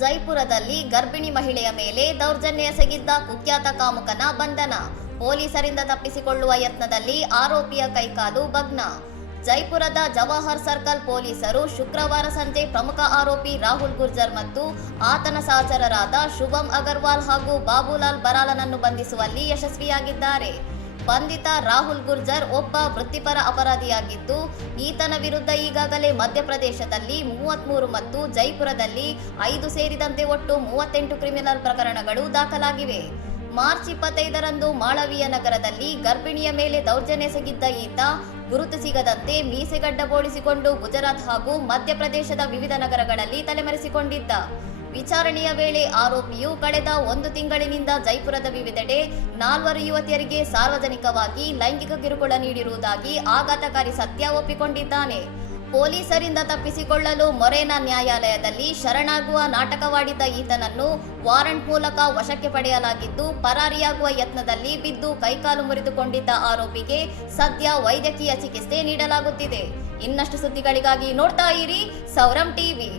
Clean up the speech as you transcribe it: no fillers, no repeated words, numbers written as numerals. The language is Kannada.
ಜೈಪುರದಲ್ಲಿ ಗರ್ಭಿಣಿ ಮಹಿಳೆಯ ಮೇಲೆ ದೌರ್ಜನ್ಯ ಎಸಗಿದ್ದ ಕುಖ್ಯಾತ ಕಾಮುಕನ ಬಂಧನ. ಪೊಲೀಸರಿಂದ ತಪ್ಪಿಸಿಕೊಳ್ಳುವ ಯತ್ನದಲ್ಲಿ ಆರೋಪಿಯ ಕೈಕಾಲು ಭಗ್ನ. ಜೈಪುರದ ಜವಾಹರ್ ಸರ್ಕಲ್ ಪೊಲೀಸರು ಶುಕ್ರವಾರ ಸಂಜೆ ಪ್ರಮುಖ ಆರೋಪಿ ರಾಹುಲ್ ಗುರ್ಜರ್ ಮತ್ತು ಆತನ ಸಹಚರರಾದ ಶುಭಂ ಅಗರ್ವಾಲ್ ಹಾಗೂ ಬಾಬುಲಾಲ್ ಬರಾಲನನ್ನು ಬಂಧಿಸುವಲ್ಲಿ ಯಶಸ್ವಿಯಾಗಿದ್ದಾರೆ. ಬಂಧಿತ ರಾಹುಲ್ ಗುರ್ಜರ್ ಒಬ್ಬ ವೃತ್ತಿಪರ ಅಪರಾಧಿಯಾಗಿದ್ದು, ಈತನ ವಿರುದ್ಧ ಈಗಾಗಲೇ ಮಧ್ಯಪ್ರದೇಶದಲ್ಲಿ 33 ಮತ್ತು ಜೈಪುರದಲ್ಲಿ 5 ಸೇರಿದಂತೆ ಒಟ್ಟು 38 ಕ್ರಿಮಿನಲ್ ಪ್ರಕರಣಗಳು ದಾಖಲಾಗಿವೆ. ಮಾರ್ಚ್ 25ರಂದು ಮಾಳವೀಯ ನಗರದಲ್ಲಿ ಗರ್ಭಿಣಿಯ ಮೇಲೆ ದೌರ್ಜನ್ಯ ಎಸಗಿದ್ದ ಈತ ಗುರುತು ಸಿಗದಂತೆ ಮೀಸೆಗಡ್ಡ ಬೋಳಿಸಿಕೊಂಡು ಗುಜರಾತ್ ಹಾಗೂ ಮಧ್ಯಪ್ರದೇಶದ ವಿವಿಧ ನಗರಗಳಲ್ಲಿ ತಲೆಮರೆಸಿಕೊಂಡಿದ್ದ. ವಿಚಾರಣೆಯ ವೇಳೆ ಆರೋಪಿಯು ಕಳೆದ 1 ತಿಂಗಳಿನಿಂದ ಜೈಪುರದ ವಿವಿಧೆಡೆ 4 ಯುವತಿಯರಿಗೆ ಸಾರ್ವಜನಿಕವಾಗಿ ಲೈಂಗಿಕ ಕಿರುಕುಳ ನೀಡಿರುವುದಾಗಿ ಆಘಾತಕಾರಿ ಸತ್ಯ ಒಪ್ಪಿಕೊಂಡಿದ್ದಾನೆ. ಪೊಲೀಸರಿಂದ ತಪ್ಪಿಸಿಕೊಳ್ಳಲು ಮೊರೇನಾ ನ್ಯಾಯಾಲಯದಲ್ಲಿ ಶರಣಾಗುವ ನಾಟಕವಾಡಿದ್ದ ಈತನನ್ನು ವಾರಂಟ್ ಮೂಲಕ ವಶಕ್ಕೆ ಪಡೆಯಲಾಗಿದ್ದು, ಪರಾರಿಯಾಗುವ ಯತ್ನದಲ್ಲಿ ಬಿದ್ದು ಕೈಕಾಲು ಮುರಿದುಕೊಂಡಿದ್ದ ಆರೋಪಿಗೆ ಸದ್ಯ ವೈದ್ಯಕೀಯ ಚಿಕಿತ್ಸೆ ನೀಡಲಾಗುತ್ತಿದೆ. ಇನ್ನಷ್ಟು ಸುದ್ದಿಗಳಿಗಾಗಿ ನೋಡ್ತಾ ಇರಿ ಸೌರಂ ಟಿವಿ.